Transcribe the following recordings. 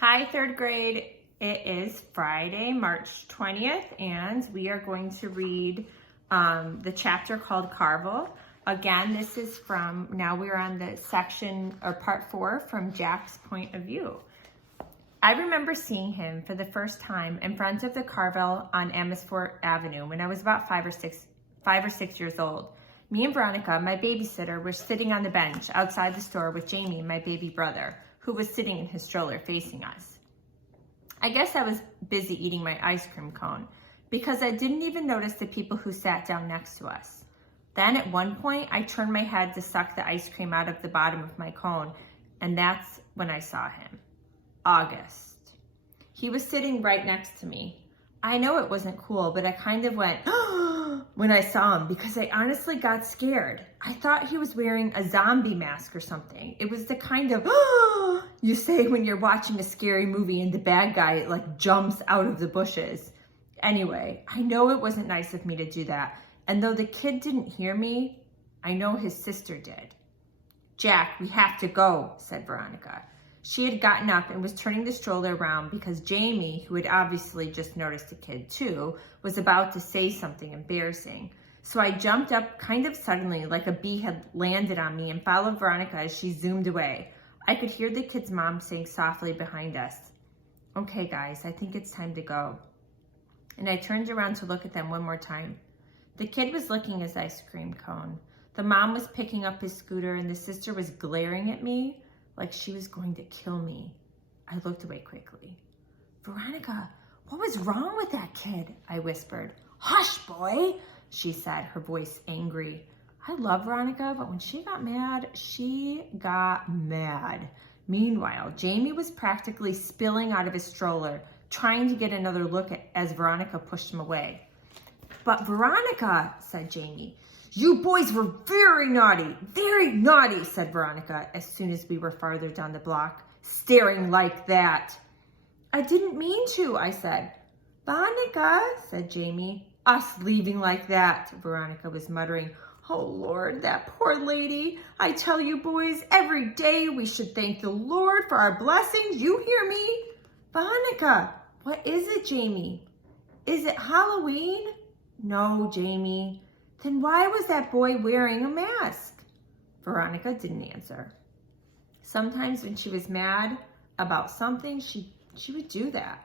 Hi, third grade. It is Friday, March 20th, and we are going to read the chapter called Carvel. Again, this is now we're on the section or part 4 from Jack's point of view. I remember seeing him for the first time in front of the Carvel on Amesfort Avenue when I was about 5 or 6 years old. Me and Veronica, my babysitter, were sitting on the bench outside the store with Jamie, my baby brother, who was sitting in his stroller facing us. I guess I was busy eating my ice cream cone because I didn't even notice the people who sat down next to us. Then at one point, I turned my head to suck the ice cream out of the bottom of my cone, and that's when I saw him. August. He was sitting right next to me. I know it wasn't cool, but I kind of went, when I saw him because I honestly got scared. I thought he was wearing a zombie mask or something. It was the kind of, you say when you're watching a scary movie and the bad guy like jumps out of the bushes. Anyway, I know it wasn't nice of me to do that. And though the kid didn't hear me, I know his sister did. Jack, we have to go, said Veronica. She had gotten up and was turning the stroller around because Jamie, who had obviously just noticed the kid too, was about to say something embarrassing. So I jumped up kind of suddenly like a bee had landed on me and followed Veronica as she zoomed away. I could hear the kid's mom saying softly behind us, "Okay guys, I think it's time to go." And I turned around to look at them one more time. The kid was licking his ice cream cone. The mom was picking up his scooter and the sister was glaring at me like she was going to kill me. I looked away quickly. "Veronica, what was wrong with that kid?" I whispered. "Hush, boy," she said, her voice angry. I love Veronica, but when she got mad, she got mad. Meanwhile, Jamie was practically spilling out of his stroller, trying to get another look as Veronica pushed him away. "But Veronica," said Jamie. "You boys were very naughty," said Veronica as soon as we were farther down the block, staring like that. "I didn't mean to," I said. "Veronica," said Jamie. "Us leaving like that," Veronica was muttering. "Oh Lord, that poor lady. I tell you boys, every day we should thank the Lord for our blessings. You hear me?" "Veronica, what is it, Jamie? Is it Halloween?" "No, Jamie." "Then why was that boy wearing a mask?" Veronica didn't answer. Sometimes when she was mad about something, she would do that.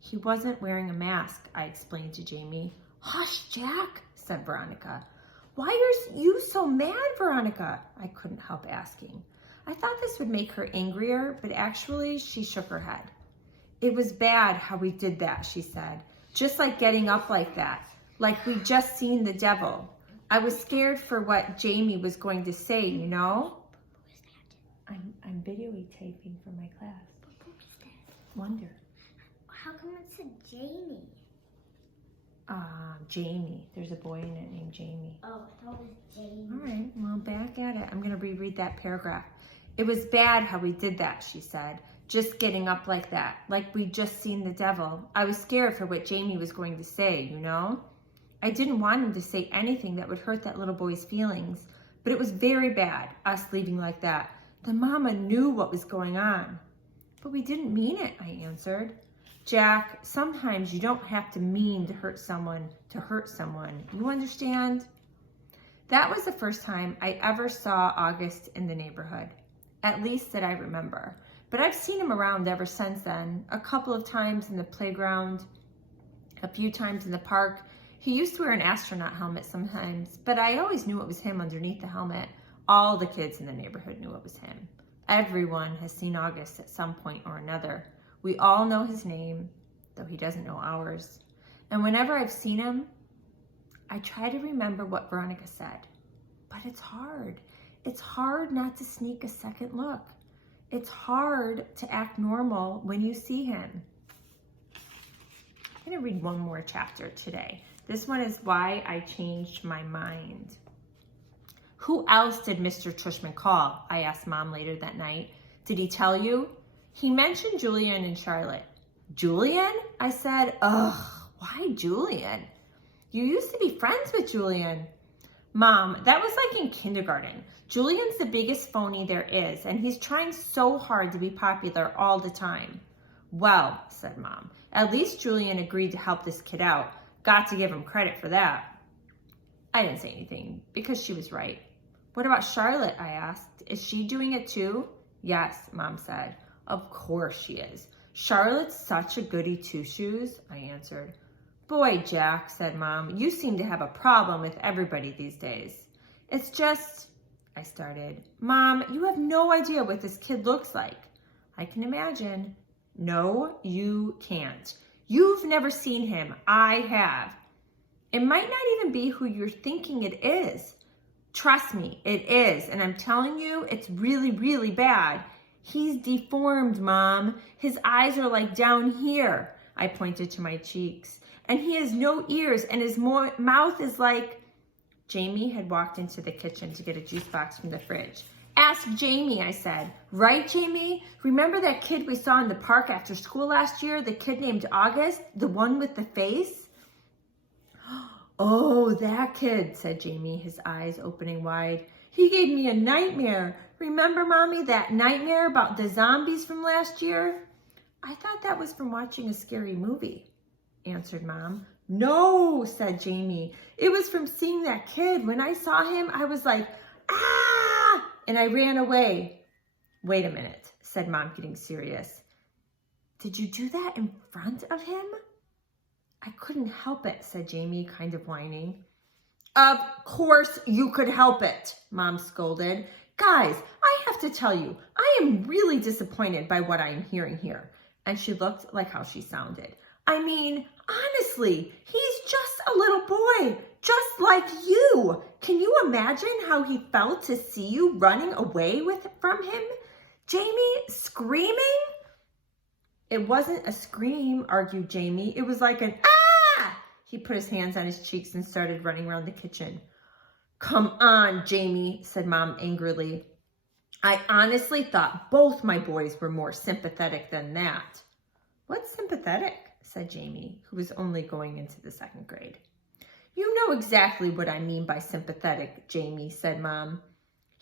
"He wasn't wearing a mask," I explained to Jamie. "Hush, Jack," said Veronica. "Why are you so mad, Veronica?" I couldn't help asking. I thought this would make her angrier, but actually she shook her head. "It was bad how we did that," she said. "Just like getting up like that. Like we'd just seen the devil. I was scared for what Jamie was going to say, you know?" I'm videotaping for my class. Wonder. How come it said Jamie? Jamie. There's a boy in it named Jamie. Oh, I thought it was Jamie. All right, well, back at it. I'm going to reread that paragraph. "It was bad how we did that," she said. "Just getting up like that, like we'd just seen the devil. I was scared for what Jamie was going to say, you know? I didn't want him to say anything that would hurt that little boy's feelings, but it was very bad, us leaving like that. The mama knew what was going on." "But we didn't mean it," I answered. "Jack, sometimes you don't have to mean to hurt someone. You understand?" That was the first time I ever saw August in the neighborhood, at least that I remember. But I've seen him around ever since then, a couple of times in the playground, a few times in the park. He used to wear an astronaut helmet sometimes, but I always knew it was him underneath the helmet. All the kids in the neighborhood knew it was him. Everyone has seen August at some point or another. We all know his name, though he doesn't know ours. And whenever I've seen him, I try to remember what Veronica said. But it's hard. It's hard not to sneak a second look. It's hard to act normal when you see him. I'm going to read one more chapter today. This one is why I changed my mind. "Who else did Mr. Tushman call?" I asked Mom later that night. "Did he tell you?" "He mentioned Julian and Charlotte." "Julian?" I said. "Ugh, why Julian? You used to be friends with Julian." "Mom, that was like in kindergarten. Julian's the biggest phony there is, and he's trying so hard to be popular all the time." Well, said Mom, at least Julian agreed to help this kid out. Got to give him credit for that. I didn't say anything because she was right. What about Charlotte? I asked. Is she doing it too? Yes, Mom said. Of course she is. Charlotte's such a goody two-shoes, I answered. Boy, Jack, said Mom, you seem to have a problem with everybody these days. It's just, I started. Mom, you have no idea what this kid looks like. I can imagine. No, you can't. You've never seen him. I have. It might not even be who you're thinking it is. Trust me, it is. And I'm telling you, it's really, really bad. He's deformed, Mom. His eyes are like down here. I pointed to my cheeks. And he has no ears, and his mouth is like... Jamie had walked into the kitchen to get a juice box from the fridge. Ask Jamie, I said. Right, Jamie? Remember that kid we saw in the park after school last year? The kid named August? The one with the face? Oh, that kid, said Jamie, his eyes opening wide. He gave me a nightmare. Remember, Mommy, that nightmare about the zombies from last year? I thought that was from watching a scary movie, answered Mom. No, said Jamie. It was from seeing that kid. When I saw him, I was like, ah, and I ran away. Wait a minute, said Mom, getting serious. Did you do that in front of him? I couldn't help it, said Jamie, kind of whining. Of course you could help it, Mom scolded. Guys, I have to tell you, I am really disappointed by what I am hearing here. And she looked like how she sounded. I mean, honestly, he's just a little boy, just like you. Can you imagine how he felt to see you running away from him? Jamie, screaming? It wasn't a scream, argued Jamie. It was like an ah! He put his hands on his cheeks and started running around the kitchen. Come on, Jamie, said Mom angrily. I honestly thought both my boys were more sympathetic than that. What's sympathetic? Said Jamie, who was only going into the second grade. You know exactly what I mean by sympathetic, Jamie, said Mom.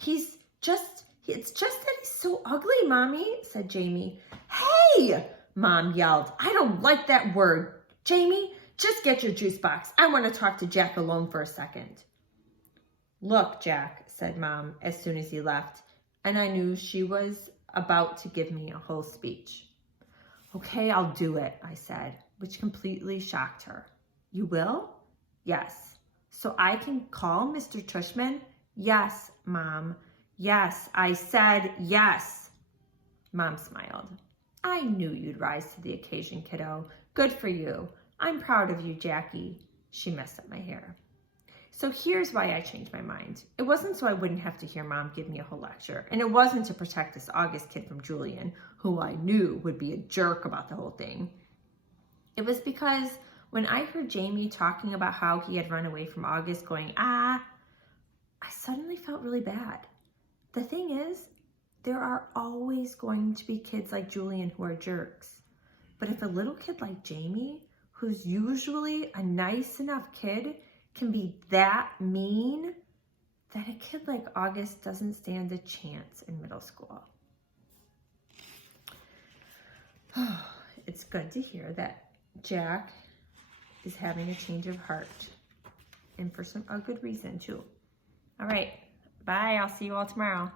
It's just that he's so ugly, Mommy, said Jamie. Hey, Mom yelled. I don't like that word. Jamie, just get your juice box. I want to talk to Jack alone for a second. Look, Jack, said Mom as soon as he left, and I knew she was about to give me a whole speech. Okay, I'll do it, I said, which completely shocked her. You will? Yes. So I can call Mr. Tushman? Yes, Mom. Yes, I said yes. Mom smiled. I knew you'd rise to the occasion, kiddo. Good for you. I'm proud of you, Jackie. She messed up my hair. So here's why I changed my mind. It wasn't so I wouldn't have to hear Mom give me a whole lecture. And it wasn't to protect this August kid from Julian, who I knew would be a jerk about the whole thing. It was because when I heard Jamie talking about how he had run away from August going, I suddenly felt really bad. The thing is, there are always going to be kids like Julian who are jerks. But if a little kid like Jamie, who's usually a nice enough kid, can be that mean, that a kid like August doesn't stand a chance in middle school. It's good to hear that Jack is having a change of heart, and for a good reason too. All right, bye. I'll see you all tomorrow.